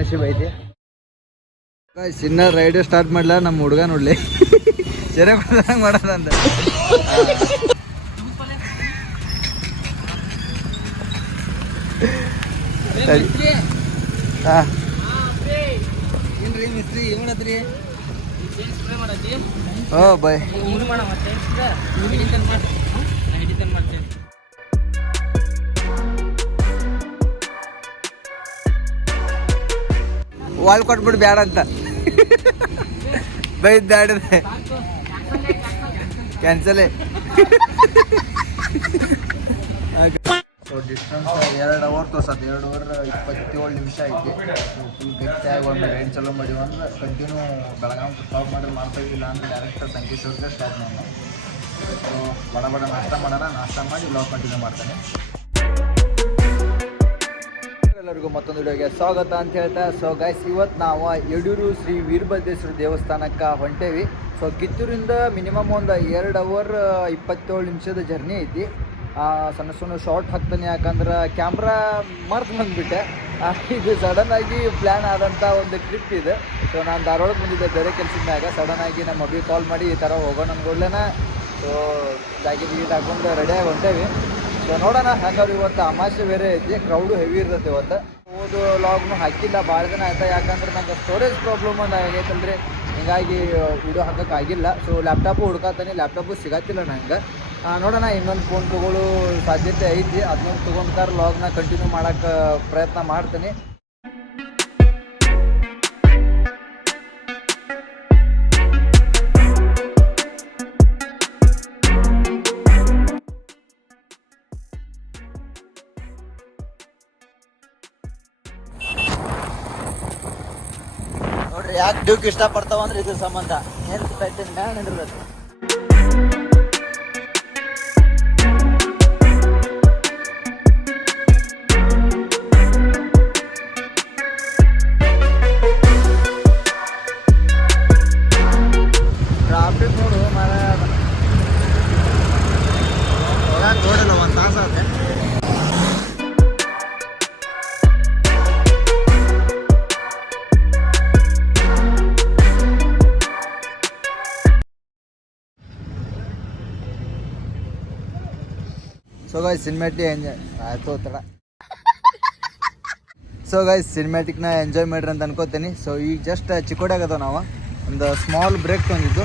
ನಶೀಬ್ ಐತಿ. Sinha ride start ಮಾಡ್ಲಾ ನಮ್ಮ ಹುಡುಗ ನೋಡ್ಲಿ ಚೆನ್ನಾಗಿ ಮಾಡೋದ ಅಂತ. ಹಾಂ ಏನ್ರಿ ಮಿಸ್ತ್ರಿ ಏನು ಮಾಡತ್ರಿ? ಓ ಬಾಯ್ ವಾಲ್ ಕೊಟ್ಬಿಟ್ಟು ಬ್ಯಾಡ ಅಂತ ಬೈದ್ ಬ್ಯಾಡದೆ ಕ್ಯಾನ್ಸಲೇ. ಸೊ ಡಿಸ್ಟೆನ್ಸ್ 2 ಅವರ್ ತೋರ್ಸತ್ತೆ, 2 ಅವರ್ 27 ನಿಮಿಷ ಐತಿ. ಫುಲ್ ಗಟ್ಟಿಯಾಗಿ ಒಂದು ರೈಡ್ ಚಲೋ ಮಾಡಿ ಅಂದ್ರೆ ಕಂಟಿನ್ಯೂ ಬೆಳಗಾವಿ ಸ್ಟಾಪ್ ಮಾಡಿದ್ರೆ ಮಾಡ್ತಾ ಇಲ್ಲ ಅಂದ್ರೆ ಡೈರೆಕ್ಟ್ ಸಂಕೇಶ್ವರಕ್ಕೆ ಸ್ಟಾರ್ಟ್ ಮಾಡೋಣ. ಸೊ ಬಡ ಬಡ ನಾಷ್ಟ ಮಾಡೋಣ, ನಾಷ್ಟ ಮಾಡಿ ಬ್ಲಾಗ್ ಕಂಟಿನ್ಯೂ ಮಾಡ್ತಾನೆ. ಎಲ್ಲರಿಗೂ ಮತ್ತೊಂದು ವಿಡಿಯೋಗೆ ಸ್ವಾಗತ ಅಂತ ಹೇಳ್ತಾ, ಸೊ ಗೈಸ್ ಇವತ್ತು ನಾವು ಯಡೂರು ಶ್ರೀ ವೀರಭದ್ರೇಶ್ವರ ದೇವಸ್ಥಾನಕ್ಕೆ ಹೊಂಟೇವಿ. ಸೊ ಕಿತ್ತೂರಿಂದ ಮಿನಿಮಮ್ ಒಂದು 2 ಅವರ್ 27 ನಿಮಿಷದ ಜರ್ನಿ ಐತಿ. ಸಣ್ಣ ಸಣ್ಣ ಶಾರ್ಟ್ ಹಾಕ್ತಾನೆ, ಯಾಕಂದ್ರೆ ಕ್ಯಾಮ್ರಾ ಮರ್ತು ಬಂದುಬಿಟ್ಟೆ. ಇದು ಸಡನ್ನಾಗಿ ಪ್ಲ್ಯಾನ್ ಆದಂಥ ಒಂದು ಟ್ರಿಪ್ ಇದೆ. ಸೊ ನಾನು ಧಾರವಾಡಕ್ಕೆ ಬಂದಿದ್ದೆ ಬೇರೆ ಕೆಲಸದ ಮ್ಯಾಗ. ಸಡನ್ನಾಗಿ ನಮ್ಮ ಮಗುವಿಗೆ ಕಾಲ್ ಮಾಡಿ ಈ ಥರ ಹೋಗೋಣ ಅಂದ್ಕೊಳ್ಳೇನ. ಸೊ ಜಾಕೆಟ್ ಗೀಟ್ ಹಾಕೊಂಡು ರೆಡಿಯಾಗಿ ಹೊಂಟೇವಿ. ಸೊ ನೋಡೋಣ ಯಾಕಂದ್ರೆ ಇವತ್ತು ಅಮಾವಾಸ್ಯೆ ಬೇರೆ ಐತಿ, ಕ್ರೌಡು ಹೆವಿ ಇರ್ತೈತೆ ಇವತ್ತು. ಓದು ಲಾಗ್ನು ಹಾಕಿಲ್ಲ ಭಾಳ ದಿನ ಆಯ್ತಾ, ಯಾಕಂದ್ರೆ ನಂಗೆ ಸ್ಟೋರೇಜ್ ಪ್ರಾಬ್ಲಮ್ ಒಂದು ಆಗೈತಲ್ರಿ, ಹೀಗಾಗಿ ವಿಡಿಯೋ ಹಾಕೋಕ್ಕಾಗಿಲ್ಲ. ಸೊ ಲ್ಯಾಪ್ಟಾಪು ಹುಡ್ಕಾತಾನೆ, ಲ್ಯಾಪ್ಟಾಪು ಸಿಗತ್ತಿಲ್ಲ ನಂಗೆ. ನೋಡೋಣ ಇನ್ನೊಂದು ಫೋನ್ ತೊಗೊಳ್ಳೋ ಸಾಧ್ಯತೆ ಐತಿ, ಅದನ್ನೊಂದು ತೊಗೊಂಡ್ಕಾರ ಲಾಗ್ನ ಕಂಟಿನ್ಯೂ ಮಾಡೋಕ್ಕೆ ಪ್ರಯತ್ನ ಮಾಡ್ತೀನಿ. ನೋಡ್ರಿ ಯಾಕೆ ಡ್ಯೂಕ್ ಇಷ್ಟಪಡ್ತಾವ ಅಂದ್ರೆ ಇದ್ರ ಸಂಬಂಧ ಹೆಲ್ತ್ ಪ್ಯಾಟರ್ನ್ ಮ್ಯಾನ್ ಇರ್ಬೇಕು. ಟ್ರಾಫಿಕ್ ನೋಡು ಮರ ನೋಡಲ್ಲ, 1 ತಾಸು ಆಗುತ್ತೆ. ಸೊ ಗೈಸ್ ಸಿನಿಮ್ಯಾಟಿಕ್ ಎಂಜಾಯ್ ಆಯ್ತು ತಡ. ಸೊ ಗೈಸ್ ಸಿನಿಮ್ಯಾಟಿಕ್ನ ಎಂಜಾಯ್ ಮಾಡ್ರಿ ಅಂತ ಅನ್ಕೋತೀನಿ. ಸೊ ಈಗ ಜಸ್ಟ್ ಚಿಕ್ಕೋಡಾಗದ ನಾವು ಒಂದು ಸ್ಮಾಲ್ ಬ್ರೇಕ್ ತಂದಿದ್ದು.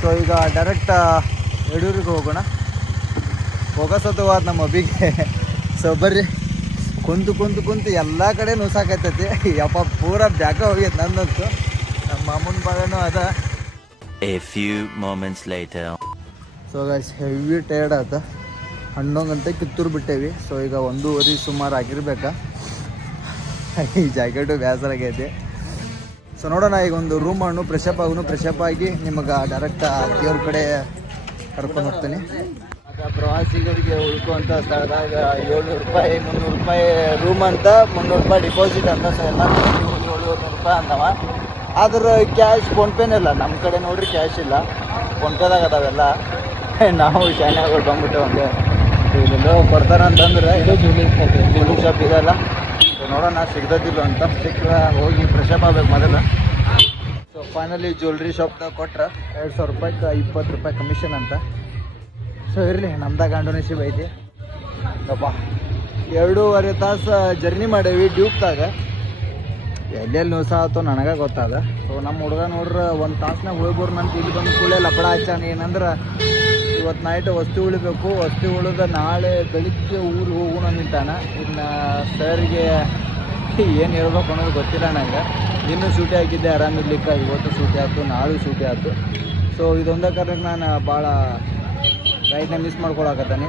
ಸೊ ಈಗ ಡೈರೆಕ್ಟ್ ಯಡೂರಿಗೆ ಹೋಗೋಣ. ಹೋಗೋಸತ್ವಾದ ನಮ್ಮ ಅಬ್ಬಿಗೆ. ಸೊ ಬರ್ರಿ, ಕುಂತು ಎಲ್ಲ ಕಡೆ ನುಸಾಕತ್ತೈತಿ. ಯಪ್ಪ ಪೂರ ಬ್ಯಾಕ ಹೋಗ್ಯೈತೆ ನಂದಂತೂ. ನಮ್ಮ ಮಾಮೂನ್ ಬಾಳನೂ ಅದ. A few moments later. So guys heavy tired ಆಯ್ತು. 11 ಗಂಟೆ ಕಿತ್ತೂರು ಬಿಟ್ಟೇವಿ. ಸೊ ಈಗ 1:15 ಸುಮಾರು ಆಗಿರ್ಬೇಕಾ. ಈ ಜಾಕೆಟು ಬೇಸರಾಗೈತಿ. ಸೊ ನೋಡೋಣ, ಈಗ ಒಂದು ರೂಮ್ ಮಾಡು, ಫ್ರೆಶಪ್ ಆಗಿ ನಿಮಗೆ ಡೈರೆಕ್ಟ್ ದೇವ್ರ ಕಡೆ ಕರ್ಕೊಂಡು ಹೋಗ್ತೀನಿ. ಆಗ ಪ್ರವಾಸಿಗರಿಗೆ ಉಳ್ಕುವಂಥ ಸ್ಥಳದಾಗ 700 ರೂಪಾಯಿ 300 ರೂಪಾಯಿ ರೂಮ್ ಅಂತ, 300 ರೂಪಾಯಿ ಡಿಪಾಸಿಟ್ ಅಂತ. ಸೊ ಎಲ್ಲ 700 ರೂಪಾಯಿ ಅಂತವ. ಆದ್ರೆ ಕ್ಯಾಶ್ ಫೋನ್ಪೇನೇ ಇಲ್ಲ ನಮ್ಮ ಕಡೆ. ನೋಡ್ರಿ ಕ್ಯಾಶ್ ಇಲ್ಲ, ಫೋನ್ಪೇದಾಗ ಅದಾವೆಲ್ಲ. ನಾವು ಶಾನ್ಯಾಗಳು ಬಂದ್ಬಿಟ್ಟು ಒಂದು ಇಲ್ಲೆಲ್ಲೋ ಕೊಡ್ತಾರ ಅಂತಂದ್ರೆ ಇದು ಜ್ಯುವೆಲರಿ ಶಾಪ್ ಇದೆಲ್ಲ. ಸೊ ನೋಡೋಣ ಸಿಗ್ತದಿಲ್ಲ ಅಂತ. ಸಿಕ್ಕರೆ ಹೋಗಿ ಫ್ರೆಶಪ್ ಆಗ್ಬೇಕು ಮೊದಲು. ಸೊ ಫೈನಲಿ ಜ್ಯುವೆಲ್ರಿ ಶಾಪ್ದಾಗ ಕೊಟ್ರೆ 200 ರೂಪಾಯಿಗೆ 20 ರೂಪಾಯಿ ಕಮಿಷನ್ ಅಂತ. ಸೊ ಇರಲಿ, ನಮ್ದಾಗ ಗಂಡು ನಶೀಬ್ ಐತಿ. ಅಪ್ಪ 2.5 ತಾಸು ಜರ್ನಿ ಮಾಡೇವಿ ಡ್ಯೂಕ್ದಾಗ. ಎಲ್ಲೆಲ್ಲಿ ನುಸ ಆಯ್ತು ನನಗೆ ಗೊತ್ತಾದ. ಸೊ ನಮ್ಮ ಹುಡುಗ ನೋಡ್ರೆ 1 ತಾಸ್ನಾಗ ಹೋಗ್ಬೋರು ನಂತ ಇಲ್ಲಿ ಬಂದು ಕೂಡಲೇ ಲಪಡ ಹಚ್ಚಾನ. ಏನಂದ್ರೆ ಇವತ್ತು ನೈಟ್ ವಸ್ತಿ ಉಳಿಬೇಕು, ವಸ್ತಿ ಉಳಿದ ನಾಳೆ ಬೆಳಿಗ್ಗೆ ಊರಿಗೆ ಹೋಗೋಣ ನಿಂತಾನ. ಇನ್ನು ಸರ್ಗೆ ಏನು ಹೇಳ್ಬೇಕು ಅನ್ನೋದು ಗೊತ್ತಿಲ್ಲ ನಂಗೆ. ಇನ್ನೂ ಶೂಟಿ ಹಾಕಿದ್ದೆ ಆರಾಮಿರ್ಲಿಕ್ಕೆ. ಇವತ್ತು ಶೂಟಿ ಆಯ್ತು, ನಾಳೆ ಶೂಟಿ ಆಯ್ತು. ಸೊ ಇದೊಂದೇ ಕಾರಣಕ್ಕೆ ನಾನು ಭಾಳ ರೈಟ್ನ ಮಿಸ್ ಮಾಡ್ಕೊಳಕತ್ತಾನೆ.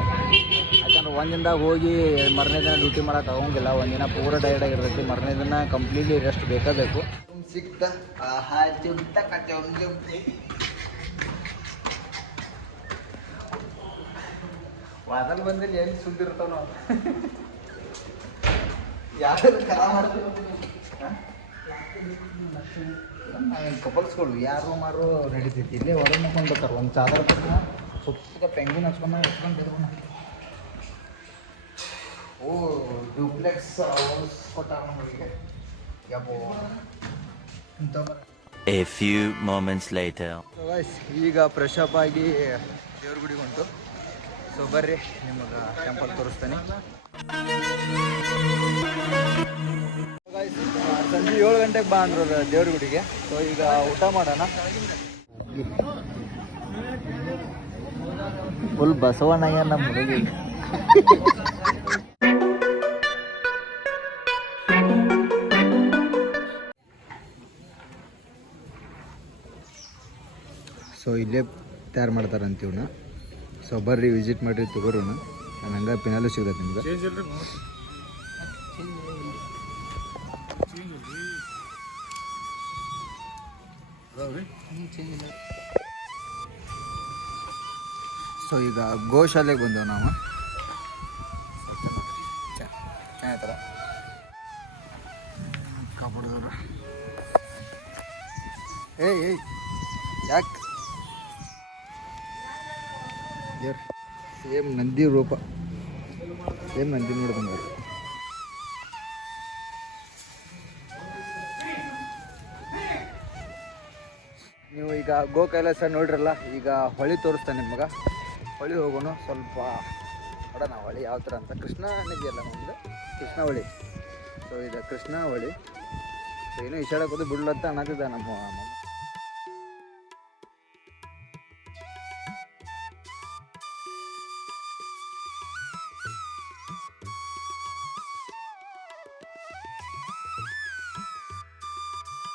ಯಾಕಂದ್ರೆ ಒಂದಿನದಾಗ ಹೋಗಿ ಮರನೇ ದಿನ ಡ್ಯೂಟಿ ಮಾಡೋಕೆ ಆಗೋಂಗಿಲ್ಲ. ಒಂದಿನ ಪೂರ ಟೈರ್ಡ್ ಆಗಿರ್ತೈತಿ, ಮರನೇ ದಿನ ಕಂಪ್ಲೀಟ್ಲಿ ರೆಸ್ಟ್ ಬೇಕು. ಸಿಕ್ತ ವಾದಲ್ ಬಂದಿಲ್ಲ, ಎಲ್ಲಿ ಸುದ್ದಿರ್ತಾವ ನಾವು. ಯಾರು ಕಪಲ್ಸ್ಗಳು ಯಾರು ಮಾರು ನಡೀತೈತಿ. ಇಲ್ಲೇ ಹೊರ ಮುಕ್ಕೊಂಡು ಬರ್ತಾರೆ. ಒಂದು ಚಾದರ್ ಕೊಟ್ಟು ಸುತ್ತ ಪೆಂಗಿನ ಹಚ್ಕೊಂಡು ಇಟ್ಕೊಂಡು. ಓ ಡ್ಯೂಪ್ಲೆಕ್ಸ್ ಹೌಸ್ ಕೊಟ್ಟಾರ ನಮಗೆ. A few moments later. So guys ಈಗ ಫ್ರೆಶ್ ಅಪ್ ಆಗಿ ದೇವ್ರ ಗುಡಿಗೆ ಹೊಂಟು. ಸೊ ಬರ್ರಿ ನಿಮಗೆ ಟೆಂಪಲ್ ತೋರಿಸ್ತಾನೆ. ಸಂಜೆ 7 ಗಂಟೆಗೆ ಬಾ ಅಂದ್ರು ದೇವ್ರ ಗುಡಿಗೆ. ಸೊ ಈಗ ಊಟ ಮಾಡೋಣ. ಫುಲ್ ಬಸವಣ್ಣಯ್ಯ ನಮ್ಮ ಹುಡುಗಿ. ಸೊ ಇಲ್ಲೇ ತಯಾರು ಮಾಡ್ತಾರಂತ ಇವನ್ನ. ಸೊ ಬರ್ರಿ ವಿಸಿಟ್ ಮಾಡಿ ತಗೋರೋಣ. ನಾನು ಹಂಗೆ ಪಿನಲ್ಲೂ ಸಿಗ್ತೈತೆ ನಿಮ್ಗೆ. ಸೊ ಈಗ ಗೋಶಾಲೆಗೆ ಬಂದೆವು ನಾವು. ಚೆನ್ನಾಗಿತ್ತಾರ ಕಾಪಾಡೋರು. ಏಯ್ ಯಾಕೆ ಸೇಮ್ ನಂದಿ ರೂಪ, ಸೇಮ್ ನಂದಿ ನೋಡ್ದಂಗೆ. ನೀವು ಈಗ ಗೋ ಕೈಲಾಸ ನೋಡ್ರಲ್ಲ, ಈಗ ಹೊಳಿ ತೋರಿಸ್ತಾನೆ ನಿಮ್ಗೆ. ಹೊಳಿ ಹೋಗೋಣ ಸ್ವಲ್ಪ ನೋಡೋಣ ಹೊಳಿ ಯಾವ ಥರ ಅಂತ. ಕೃಷ್ಣ ನದಿಯಲ್ಲ ನಮ್ಮದು, ಕೃಷ್ಣ ಹೊಳಿ. ಸೊ ಇದು ಕೃಷ್ಣ ಹೊಳಿ. ಸೊ ಏನೋ ಇಶಾಡಕ್ಕೋದು ಬಿಡ್ಲತ್ತ ಅನ್ನತ್ತಿದ್ದ ನಮ್ಮ